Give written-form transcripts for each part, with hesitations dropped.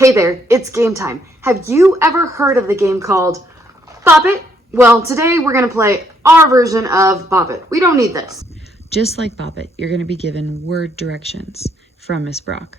Hey there, it's game time. Have you ever heard of the game called BobIt? Well, today we're going to play our version of BobIt. We don't need this. Just like BobIt, you're going to be given word directions from Miss Brock.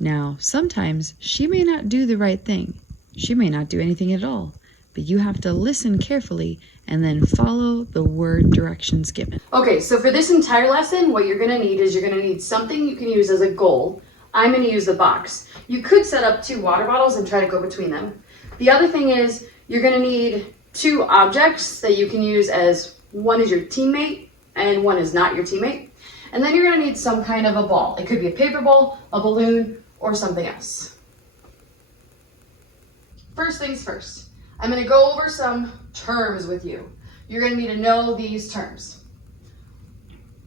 Now, sometimes she may not do the right thing. She may not do anything at all, but you have to listen carefully and then follow the word directions given. Okay, so for this entire lesson, what you're going to need is you're going to need something you can use as a goal. I'm going to use the box. You could set up 2 water bottles and try to go between them. The other thing is you're going to need 2 objects that you can use as one is your teammate and one is not your teammate. And then you're going to need some kind of a ball. It could be a paper ball, a balloon, or something else. First things first, I'm going to go over some terms with you. You're going to need to know these terms.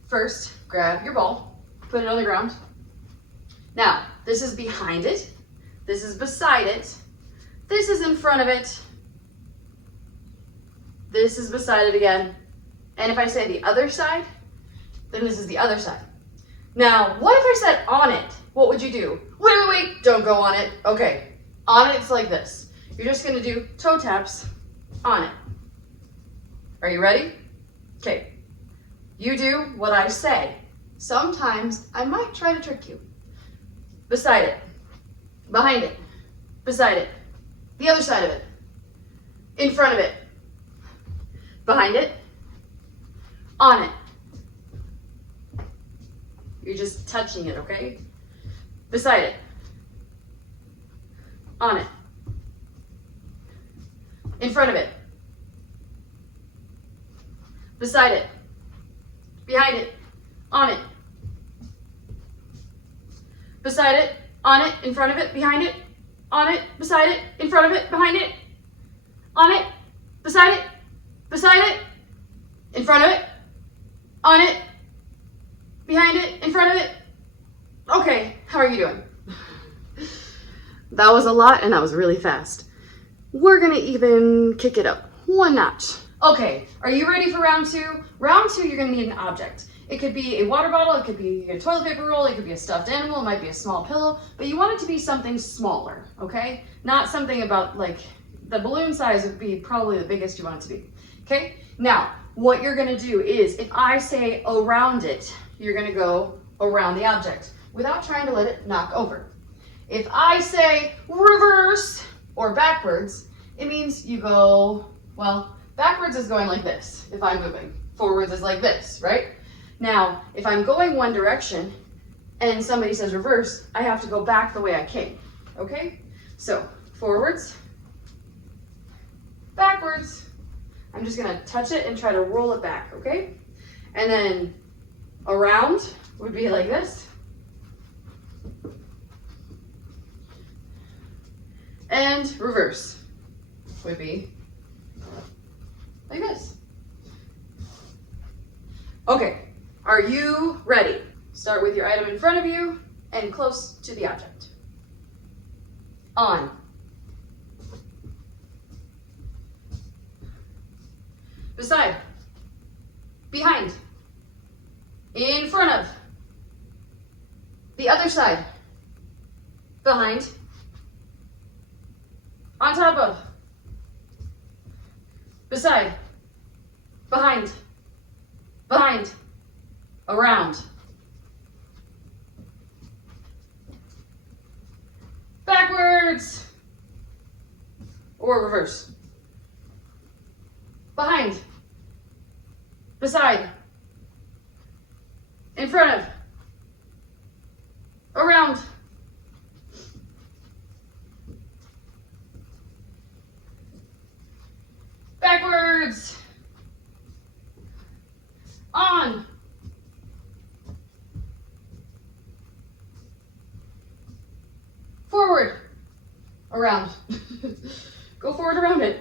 First, grab your ball, put it on the ground. Now, this is behind it, this is beside it, this is in front of it, this is beside it again, and if I say the other side, then this is the other side. Now, what if I said on it? What would you do? Wait, don't go on it. Okay, on it, it's like this. You're just gonna do toe taps on it. Are you ready? Okay, you do what I say. Sometimes I might try to trick you. Beside it, behind it, beside it, the other side of it, in front of it, behind it, on it. You're just touching it, okay? Beside it, on it, in front of it, beside it, behind it, on it. Beside it, on it, in front of it, behind it, on it, beside it, in front of it, behind it, on it, beside it, in front of it, on it, behind it, in front of it. Okay, how are you doing? That was a lot and that was really fast. We're gonna even kick it up 1 notch. Okay, are you ready for round 2? Round 2, you're gonna need an object. It could be a water bottle, it could be a toilet paper roll, it could be a stuffed animal, it might be a small pillow, but you want it to be something smaller, okay? Not something about like, the balloon size would be probably the biggest you want it to be, okay? Now, what you're gonna do is, if I say around it, you're gonna go around the object without trying to let it knock over. If I say reverse or backwards, it means you go, well, backwards is going like this if I'm moving. Forwards is like this, right? Now, if I'm going one direction and somebody says reverse, I have to go back the way I came, okay? So, forwards, backwards. I'm just gonna touch it and try to roll it back, okay? And then around would be like this. And reverse would be like this. Okay. Are you ready? Start with your item in front of you and close to the object. On. Beside. Behind. In front of. The other side. Behind. On top of. Beside. Behind. Behind. Around. Backwards. Or reverse. Behind. Beside. In front of. Around. Backwards. On. Forward, around. Go forward around it.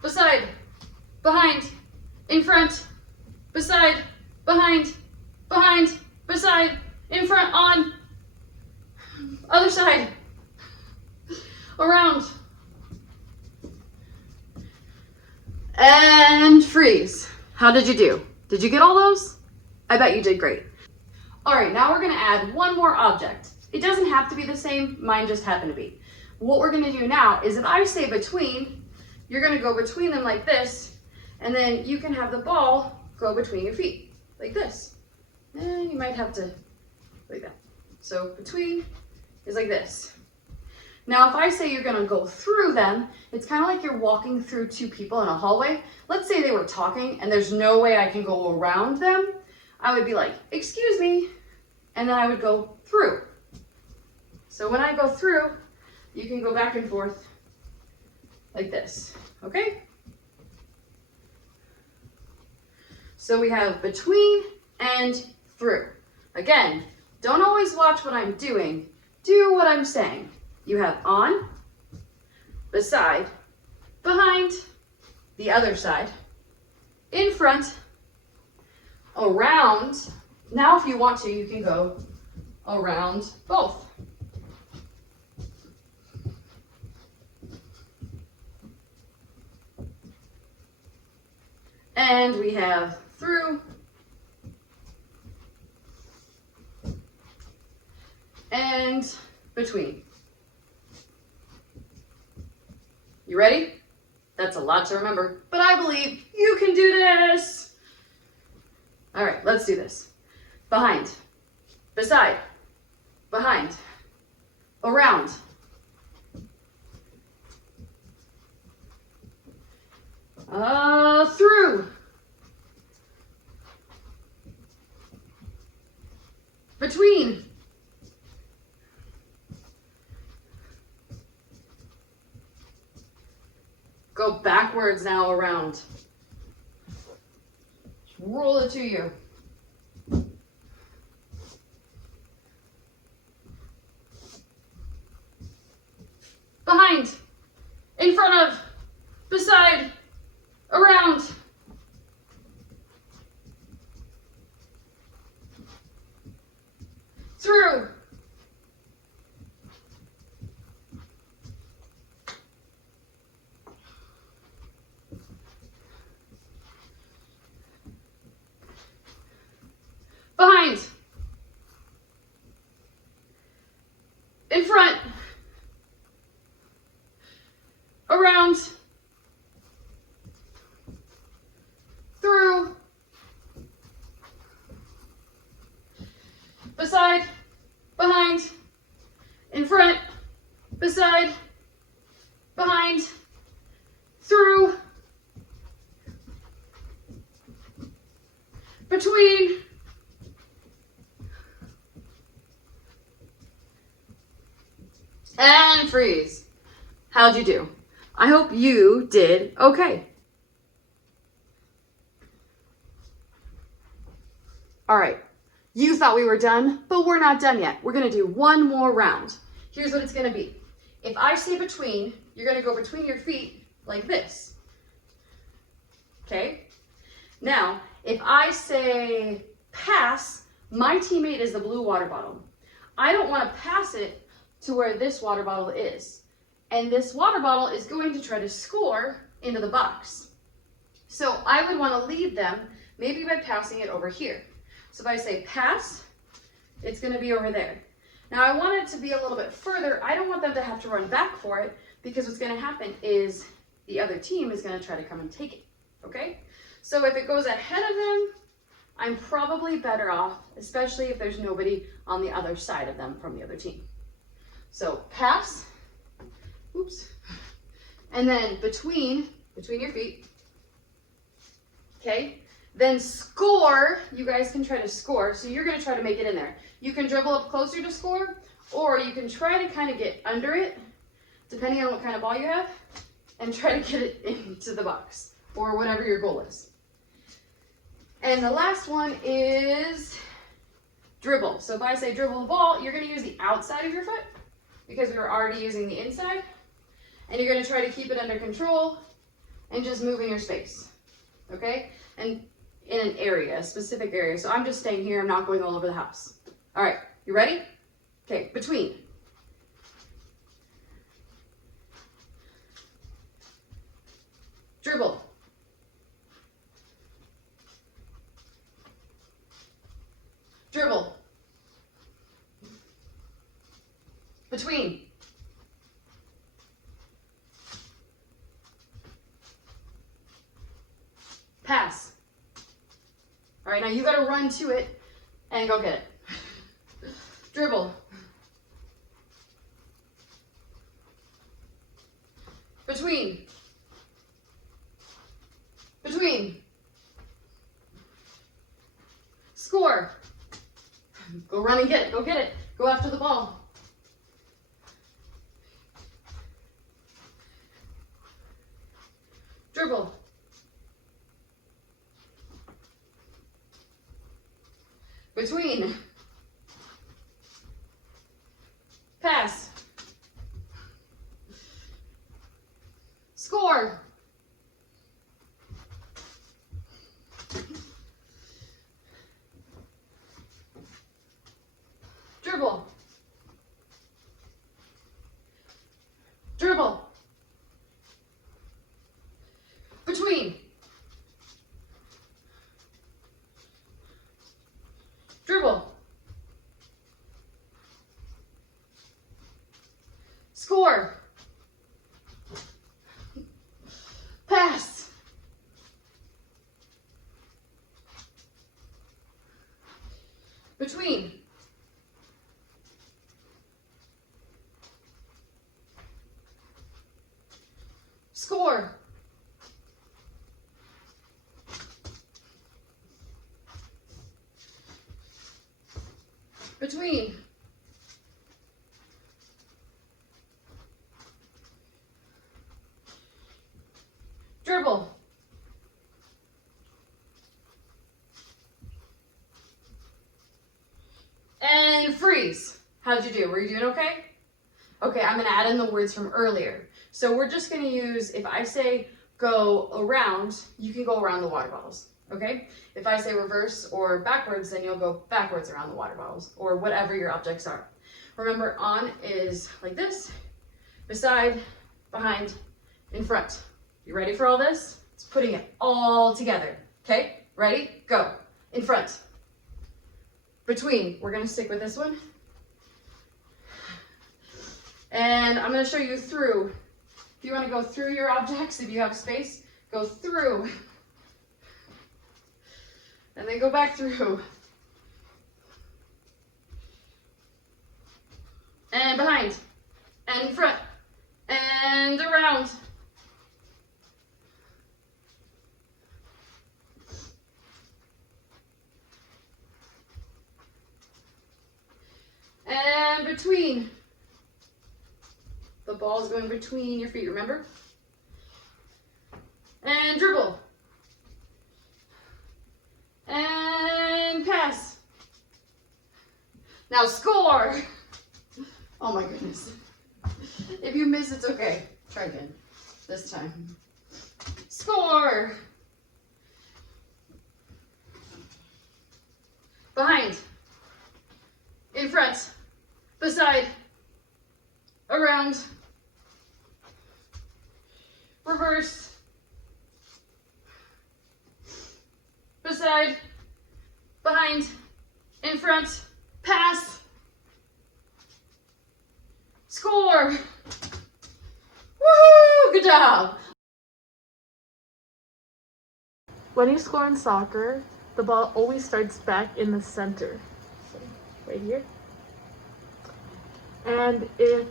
Beside, behind, in front, beside, behind, beside, in front, on. Other side, around. And freeze. How did you do? Did you get all those? I bet you did great. All right, now we're gonna add one more object. It doesn't have to be the same, mine just happened to be. What we're gonna do now is if I say between, you're gonna go between them like this, and then you can have the ball go between your feet, like this. And you might have to, like that. So between is like this. Now, if I say you're gonna go through them, it's kind of like you're walking through two people in a hallway. Let's say they were talking and there's no way I can go around them. I would be like, excuse me, and then I would go through. So when I go through, you can go back and forth like this, okay? So we have between and through. Again, don't always watch what I'm doing, do what I'm saying. You have on, beside, behind, the other side, in front, around. Now if you want to, you can go around both. And we have through and between. You ready? That's a lot to remember, but I believe you can do this. All right, let's do this. Behind, beside, behind, around, through, between, go backwards now around, roll it to you. Behind, in front of, beside, around. Through. Behind. In front. Around. Through. Beside. Behind. In front. Beside. Behind. Through. Between. And freeze. How'd you do? I hope you did okay. All right, you thought we were done, but we're not done yet. We're gonna do one more round. Here's what it's gonna be. If I say between, you're gonna go between your feet like this. Okay? Now, if I say pass, my teammate is the blue water bottle. I don't wanna pass it to where this water bottle is. And this water bottle is going to try to score into the box. So I would want to lead them maybe by passing it over here. So if I say pass, it's going to be over there. Now I want it to be a little bit further. I don't want them to have to run back for it because what's going to happen is the other team is going to try to come and take it. Okay? So if it goes ahead of them, I'm probably better off, especially if there's nobody on the other side of them from the other team. So pass. Oops. And then between your feet. Okay. Then score. You guys can try to score. So you're going to try to make it in there. You can dribble up closer to score, or you can try to kind of get under it, depending on what kind of ball you have, and try to get it into the box, or whatever your goal is. And the last one is dribble. So if I say dribble the ball, you're going to use the outside of your foot because we were already using the inside. And you're going to try to keep it under control and just move in your space, okay? And in an area, a specific area. So I'm just staying here. I'm not going all over the house. All right, you ready? Okay, between. Dribble. Dribble. Between. Pass. All right, now you gotta run to it and go get it. Dribble. Between. Between. Score. Go run and get it. Go get it. Go after the ball. Dribble. Between. Pass. Score. Dribble. Dribble. Between. Dribble. Score. Pass. Between. Score. Between. Dribble. And freeze. How'd you do? Were you doing okay? Okay, I'm gonna add in the words from earlier. So we're just gonna use, if I say go around, you can go around the water bottles, okay? If I say reverse or backwards, then you'll go backwards around the water bottles or whatever your objects are. Remember, on is like this, beside, behind, in front. You ready for all this? It's putting it all together, okay? Ready? Go. In front. Between. We're gonna stick with this one. And I'm gonna show you through. If you wanna go through your objects, if you have space, go through. And then go back through. And behind. And in front. And around. And between. The ball is going between your feet, remember? And dribble. And pass. Now score. Oh my goodness. If you miss, it's okay. Try again. This time. Score. Behind. In front. Beside. Around. Reverse. Beside. Behind. In front. Pass. Score. Woohoo! Good job. When you score in soccer, the ball always starts back in the center. So, right here. And if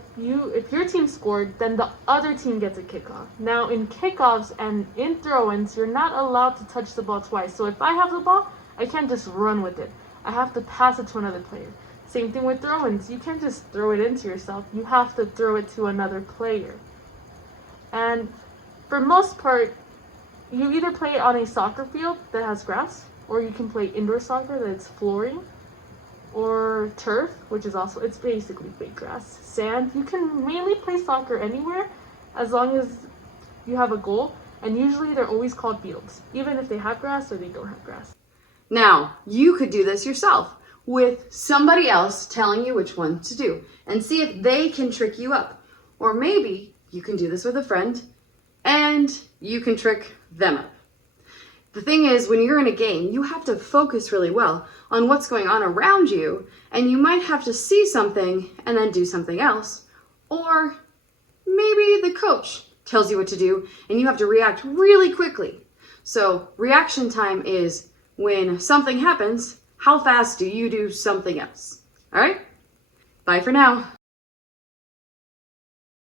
your team scored, then the other team gets a kickoff. Now in kickoffs and in throw-ins, you're not allowed to touch the ball twice. So if I have the ball, I can't just run with it. I have to pass it to another player. Same thing with throw-ins. You can't just throw it into yourself. You have to throw it to another player. And for most part, you either play on a soccer field that has grass, or you can play indoor soccer that's flooring, or turf, which is also, it's basically fake grass, sand. You can mainly play soccer anywhere as long as you have a goal, and usually they're always called fields, even if they have grass or they don't have grass. Now, you could do this yourself with somebody else telling you which one to do and see if they can trick you up. Or maybe you can do this with a friend and you can trick them up. The thing is, when you're in a game, you have to focus really well on what's going on around you, and you might have to see something and then do something else. Or maybe the coach tells you what to do and you have to react really quickly. So reaction time is when something happens, how fast do you do something else? All right? Bye for now.